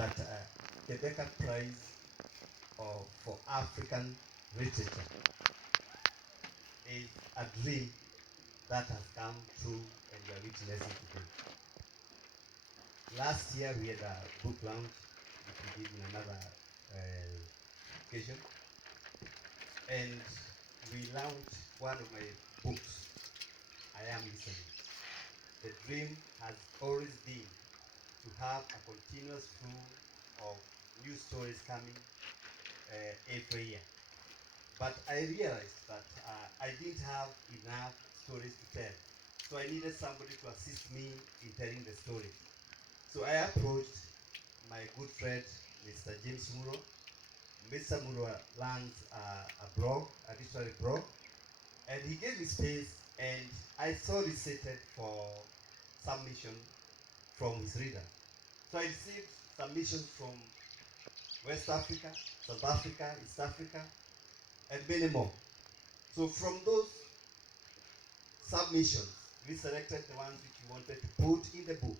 But Kendeka Prize for African Literature is a dream that has come true and we are witnessing today. Last year we had a book launch, which we did in another occasion, and we launched one of my books, I Am Listening. The dream has always been to have a continuous flow of new stories coming every year. But I realized that I didn't have enough stories to tell. So I needed somebody to assist me in telling the stories. So I approached my good friend, Mr. James Muro. Mr. Muro runs a blog, a literary blog, and he gave me space, and I solicited for submission from his reader. So I received submissions from West Africa, South Africa, East Africa, and many more. So from those submissions, we selected the ones which we wanted to put in the book,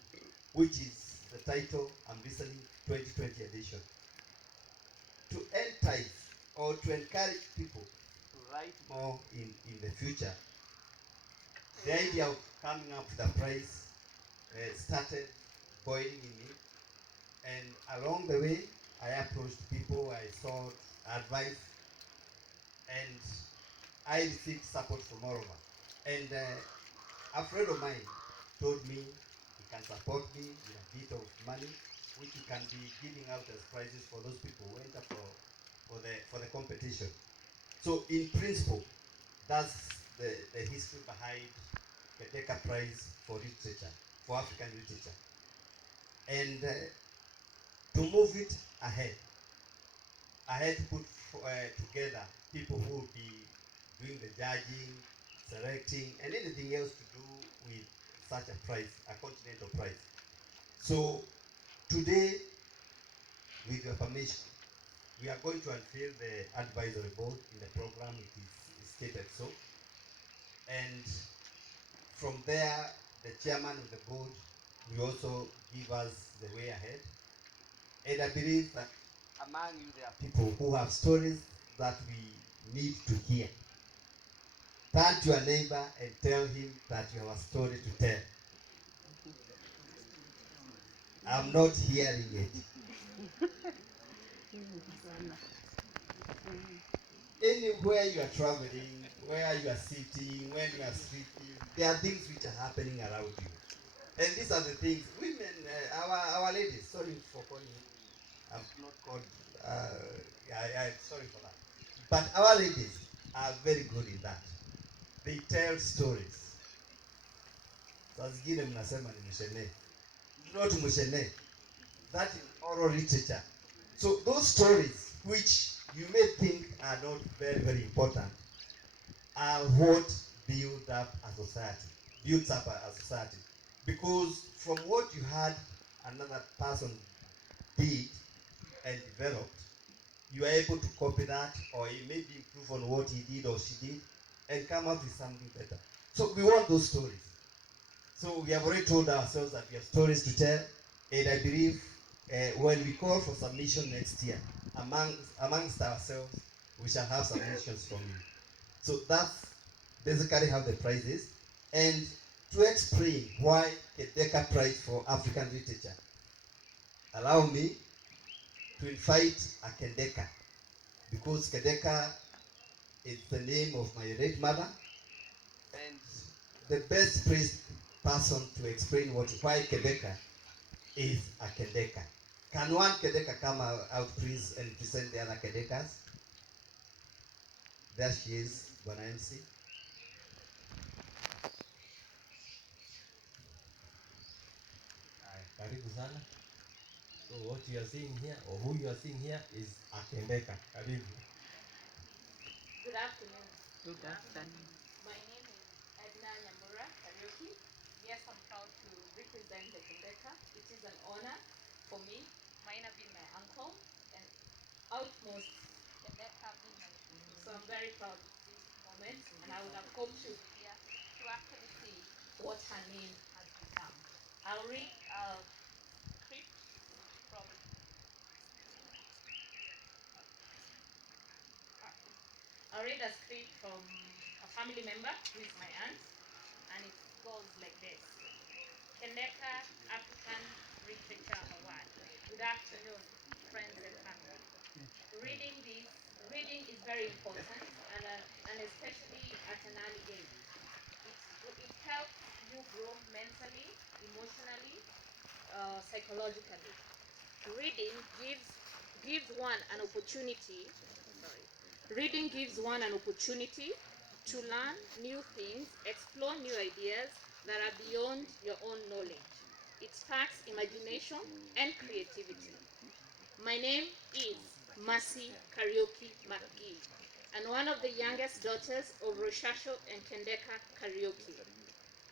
which is the title, I'm Listening 2020 edition. To entice or to encourage people to write more in the future, the idea of coming up with a prize started boiling in me. And along the way, I approached people, I sought advice, and I received support from all over. And a friend of mine told me he can support me with a bit of money, which he can be giving out as prizes for those people who enter for the competition. So in principle, that's the history behind the Kendeka Prize for Literature, for African Literature. And to move it ahead, I had to put together people who will be doing the judging, selecting, and anything else to do with such a prize, a continental prize. So today, with your permission, we are going to unveil the advisory board in the program. It is stated so. And from there, the chairman of the board will also give us the way ahead. And I believe that among you there are people who have stories that we need to hear. Turn to your neighbor and tell him that you have a story to tell. I'm not hearing it. Anywhere you are traveling, where you are sitting, when you are sleeping, there are things which are happening around you. And these are the things, women, our ladies, sorry for calling you, I'm not called, I'm sorry for that. But our ladies are very good in that. They tell stories. Saa zingine mnasema ni mshene. It's not mshene. That is oral literature. So those stories which you may think are not very, very important are what build up a society, builds up a society. Because from what you had another person did and developed, you are able to copy that, or you maybe improve on what he did or she did and come up with something better. So we want those stories. So we have already told ourselves that we have stories to tell, and I believe when we call for submission next year, amongst ourselves, we shall have submissions from you. So that's basically how the prize is. And to explain why Kendeka Prize for African Literature, allow me to invite a Kendeka, because Kendeka is the name of my late mother, and the best placed person to explain why Kendeka is a Kendeka. Can one Kendeka come out please and present the other Kendekas? There she is, Bwana MC. Karibu sana. So what you are seeing here, or who you are seeing here, is a Kendeka. Karibu. Good afternoon. Good afternoon. My name is Edna Nyambura Karaoke. Yes, I'm proud to represent the Kendeka. It is an honor for me. Mine have been my uncle and outmost Kendeka being my sister. So I'm very proud of this moment, and I would have hoped to be here to actually see what her name has become. I'll read a script from I'll read a script from a family member who is my aunt, and it goes like this. Kendeka African Literature Award. Good afternoon, friends and family. Reading is very important, and especially at an early age. It helps you grow mentally, emotionally, psychologically. Reading gives one an opportunity. Sorry. Reading gives one an opportunity to learn new things, explore new ideas that are beyond your own knowledge. It sparks imagination and creativity. My name is Mercy Karaoke McGee, and one of the youngest daughters of Roshasho and Kendeka Karaoke.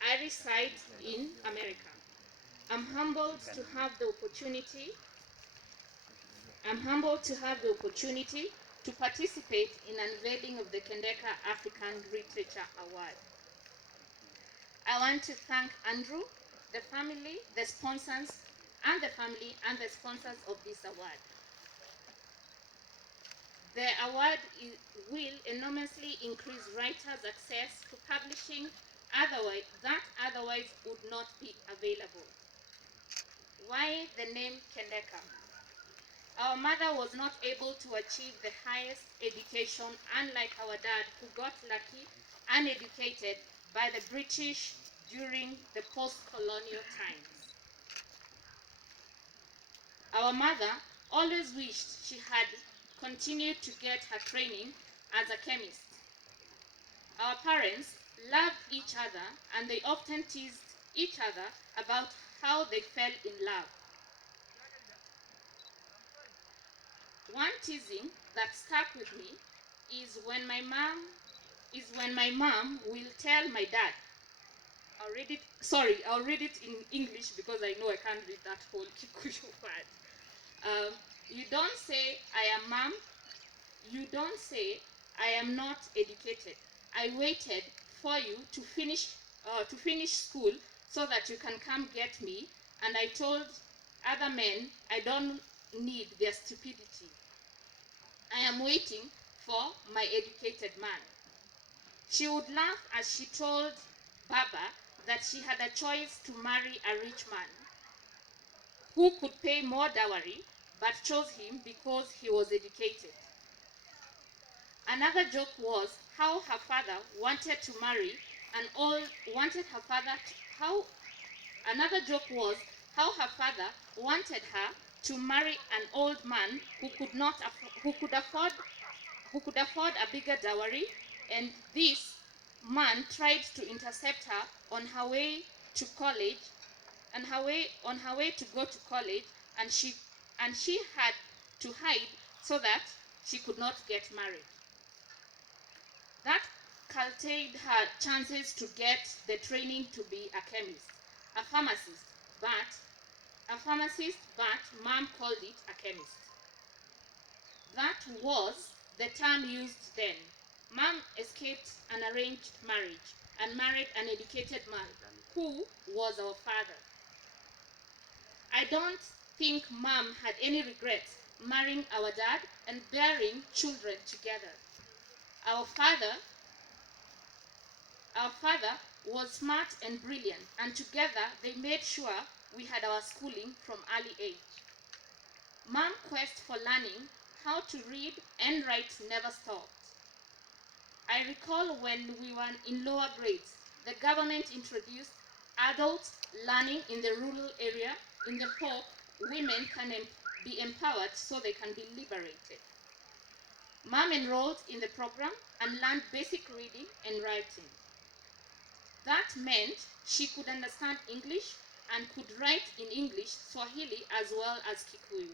I reside in America. I'm humbled to have the opportunity I'm humbled to have the opportunity to participate in unveiling of the Kendeka African Literature Award. I want to thank Andrew, the family, the sponsors, and the family and the sponsors of this award. The award will enormously increase writers' access to publishing that otherwise would not be available. Why the name Kendeka? Our mother was not able to achieve the highest education, unlike our dad, who got lucky and educated by the British during the post-colonial times. Our mother always wished she had continued to get her training as a chemist. Our parents loved each other, and they often teased each other about how they fell in love. One teasing that stuck with me is when my mom will tell my dad. I'll read it in English because I know I can't read that whole Kikuyu part. You don't say I am mom. You don't say I am not educated. I waited for you to finish school so that you can come get me, and I told other men I don't need their stupidity. I am waiting for my educated man. She would laugh as she told Baba that she had a choice to marry a rich man who could pay more dowry, but chose him because he was educated. Another joke was how her father wanted to marry an old wanted her father to, how another joke was how her father wanted her to marry an old man who could afford a bigger dowry, and this man tried to intercept her on her way to college on her way to go to college, and she had to hide so that she could not get married. That curtailed her chances to get the training to be a chemist, a pharmacist, but mom called it a chemist. That was the term used then. Mom escaped an arranged marriage and married an educated man who was our father. I don't think mom had any regrets marrying our dad and bearing children together. Our father Our father was smart and brilliant, and together they made sure we had our schooling from early age. Mom's quest for learning how to read and write never stopped. I recall when we were in lower grades, the government introduced adult learning in the rural area in the hope women can be empowered so they can be liberated. Mom enrolled in the program and learned basic reading and writing. That meant she could understand English and could write in English, Swahili, as well as Kikuyu.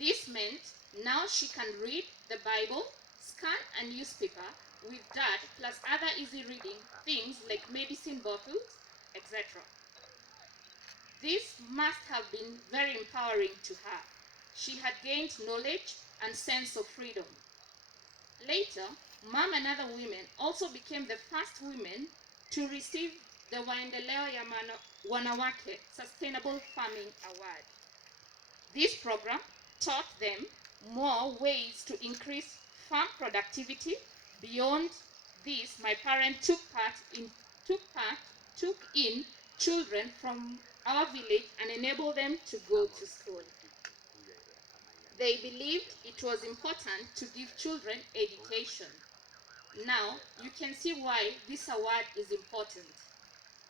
This meant now she can read the Bible, scan a newspaper with dad, plus other easy reading things like medicine bottles, etc. This must have been very empowering to her. She had gained knowledge and sense of freedom. Later, Mom and other women also became the first women to receive the Waendeleo ya Wanawake Sustainable Farming Award. This program taught them more ways to increase farm productivity. Beyond this, my parents took in children from our village and enabled them to go to school. They believed it was important to give children education. Now, you can see why this award is important.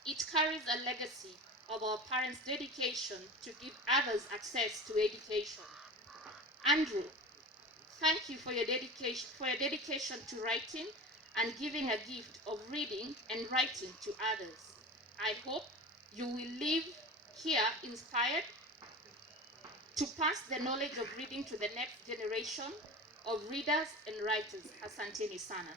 It carries a legacy of our parents' dedication to give others access to education. Andrew, thank you for your dedication to writing and giving a gift of reading and writing to others. I hope you will leave here inspired to pass the knowledge of reading to the next generation of readers and writers. Asanteni sana.